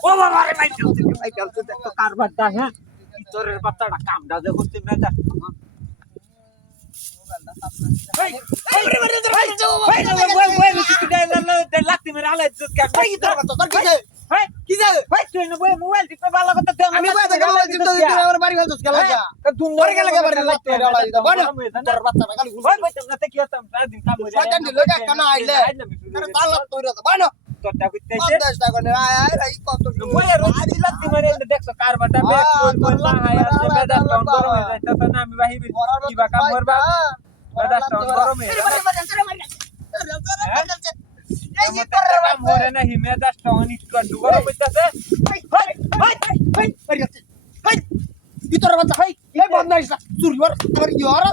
ও বাবা রে ভাই চলছে ভাই চলছে দেখো কারবারটা হ্যাঁ ইতরের বাচ্চাটা কামটা যে করতে ভাই ভাই ভাই ভাই ভাই ভাই না লাগতে মেরে আলাই ভাই তোর তোর কি যায়? ভাই? ভাই তুই না ভাই মোবাইল টিপে ভালো কথা তুই আমি কই দেখা মোবাইল টিপতে তুই আমার বাড়ি ফেলছিস কেন লাগা তোর গেলে বাড়ি লাগতে রে আলাই দিতা বানা তোর বাচ্চাটা খালি ঘুরে ভাই ভাই তোমরা কি হতাম দিন কাম হয়ে শয়তান দিল কে কেন আইলে তোর তালাক তৈরি হতো বানা তোরটা কইতে পঞ্চাশ টাকা নে আয় আয় আয় কত আর রোজ লাগতে মারে দেখছ কারবারটা ব্যাগ কই কই না আছে বেদা টাউন গরম হয়ে যায় তখন আমি বাহিবি কি বা কাম করবা বেদা টাউন গরম হয়ে যায় এই যে তোর কাম হরে না হিমে দা টাউন ইট কর গরম হইতাছে হাই হাই হাই হাই হাই ভিতরে বাচ্চা হাই এই বদমাইশ চুরি মার আমার ইয়র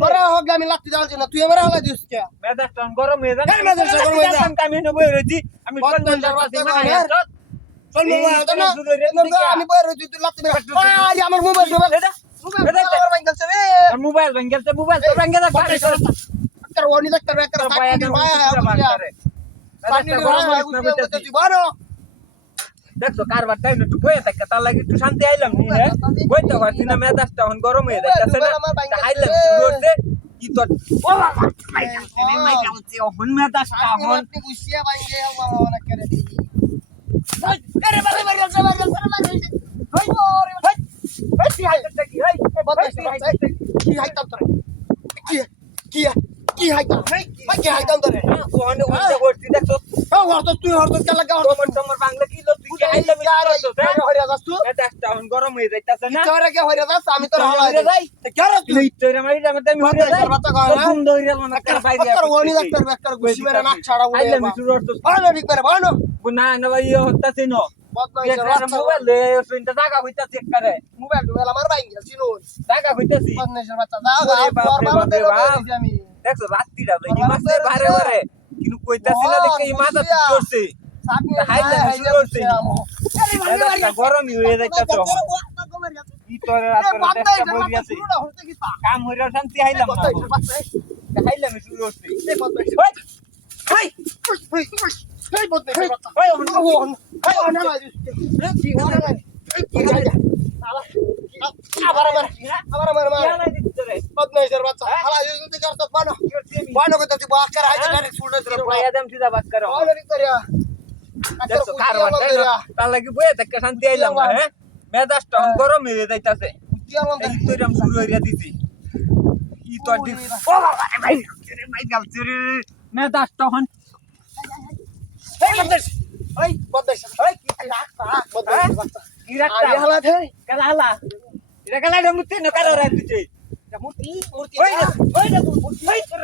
তোরা হোক আমি লাগতে যাওয়ার জন্য তুই আমার হালা দিস কে? মেদা টাউন গরম হয়ে যায় মেজাজ গরম হয়ে যায়। আমি এনে রইছি আমি কোন দরবার থেকে গরম চল। মোবাইল না। আমি বই রইছি তুই লাগতে আমার ভেঙ্গেলছে তো ভেঙ্গে ওনি গরম তুই দেখছ কারবার টাইম একটু বয়ে থাকে তার লাগে একটু শান্তি আইলাম নি হ্যাঁ? বইতে পারছি না মেজাজটা এখন গরম হয়ে যাচ্ছে না। আইলাম হচ্ছে কি তোর? ওরে হই হই কি কি? হই বদমাইশ কি হাইতা তোরে? কি কি কি হাইতা হই কি হাইতা তোরে? ওখানে উঠে বসছি দেখছ? ও হরত তুই হরত কে লাগা হরত তোমার বাংলা কি গরম হয়ে যাইতাছে না? তোরে কে হরিয়া যাস আমি তোর হালা হরিয়া যাই? কে রে তুই তুই মারি যাবে তুমি হরে যাই বাচ্চা কয় না? সুন্দর হইরা মনে কর বাইরে তোর ওনি ডাক্তার ডাক্তার গুছি মেরে নাক ছাড়া উড়ে আইলাম শুরু হচ্ছে বানো ঠিক করে বানো না না ভাই ইয়ে হতাছে না। মোবাইল দে শুনতে জায়গা হইতাছে একবারে। মোবাইল টোবাইল আমার বাইঙ্গে চিনো জায়গা হইতাছি। বদমাইশের বাচ্চা। যা বাপ রে বাপ রে বের বাপ। করে আমি। দেখছ রাত্রিটা তো মাসে কিন্তু কইতাছি না দেখে এই মাথা করছে গরমই হয়ে যাইতাছে কি তোর রাতের বই আছে। কাম হইরা শান্তি না শুরু হচ্ছে। বদমাইশের বাচ্চা। করতে বানো। বানো সিধা বাত করো দেখছ কারবার তাই না? তার লাগি বইয়ে থেকে শান্তি আইলাম না হ্যাঁ? মেজাজটা এখন গরম হয়ে যাইতাছে। এই তোরাম শুরু হইয়া দিছি। ই তো দি ও বাবা রে ভাই রে ভাই গালছে রে মেজাজটা এখন এই বদমাইশ এই বদমাইশ এই কি রাখ রাখ কি রাখতা আরে হালা দে কালা হালা। এটা কালা ডমুতে ন কারা রাত দিতে মূর্তি মূর্তি ওই রে ওই রে তোর